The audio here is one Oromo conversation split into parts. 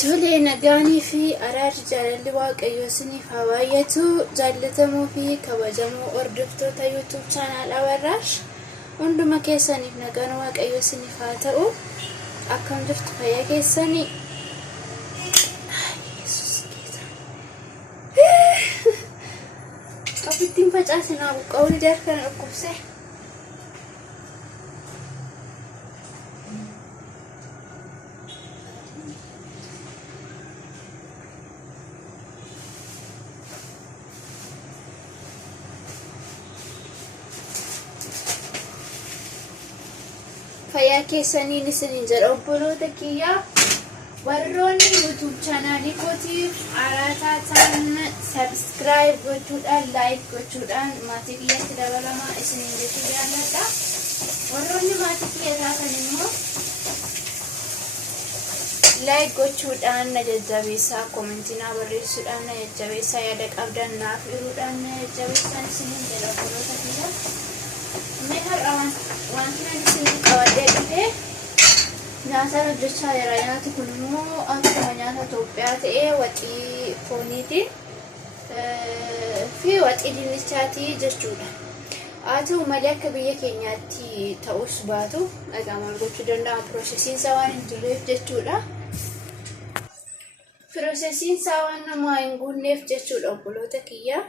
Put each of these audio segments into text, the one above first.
Tole nagaanii fi araarri jaalalli waaqayyoo isiniif haa baay'atu. Jaallatamoo fi kabajamoo hordoftoota YouTube channel Abarraash hunduma keessaniif nagaan waaqayyoo isiniif haa ta'u. Akkam jirtu fayyaa keessanii? Abittiin facaasinaa buqqa'uun jarkan dhukkubse. Fayyaa keessanii isiniin jedha obboloota kiyyaa warroonni YouTube channel kootiif araataataan subscribe gochuudhaan like gochuudhaan maatii kiyyatti dabalamaa isiniin jechuu jaalladha. Warroonni maatii kiyya taatan immoo like gochuudhaan na jajjabeessaa, commentinaa barreessuudhaan na jajjabeessaa, yaada qabdan naaf hiruudhaan na jajjabeessaa isiniin jedha obboloota kiyyaa. Wanti ani isin qabatee dhufe nyaata hojjechaa jira. Nyaati kun immoo akkuma nyaata Itoophiyaa ta'ee waxii fooniitiin fi waxii dinnichaati jechuudha. Haa ta'u malee akka biyya keenyaatti ta'us baatu egaa maal gochuu danda'ama, piroosesiinsaa waan hin turreef jechuudha. Piroosesiinsaa waan namaa hin guunneef jechuudha obboloota kiyyaa.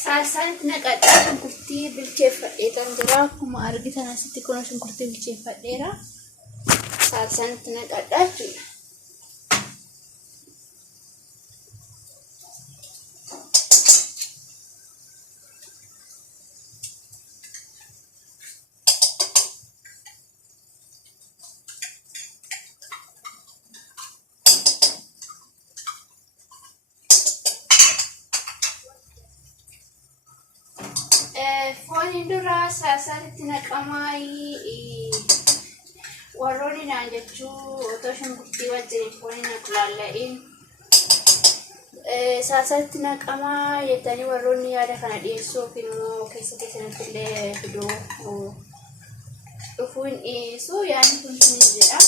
Saasaan naqadhaa shunkurtii bilcheeffadheetan jira. Akkuma argitan asitti kun shunkurtii bilcheeffadheera. Saasaan naqadhaa jechuudha. Foon induraa saasanitti naqamaayi warroonni naan jechuu otoo shunkurtii wajjin foon hin naqlaalla'in saasanitti naqamaa jettanii warroonni yaada kana dhiyeessuu yookiin immoo keessa keessanitti illee fiduu dhufuu hin dhiyeessu. Yaadni kun sin jedha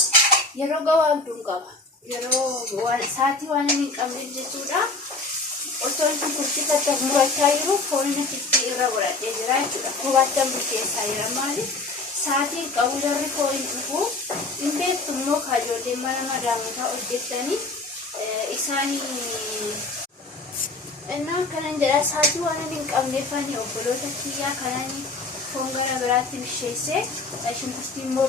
yeroo gabaabduun qaba, yeroo saatii waan hin qabneef jechuudha. Otoo shunkurtii kattan murachaa jiru foon asitti irra godhadhee jira jechuudha. Kobaattan bilcheessaa jira maali? Saatiin qabu jarri foon dhufu hin beektu immoo kaajolleen mana madaamutaa hojjettanii isaanii innaan kanan jedha. Saatii waan hin qabneefani obboloota kiyyaa kanani foon gara biraatti bisheessee shunkurtii immoo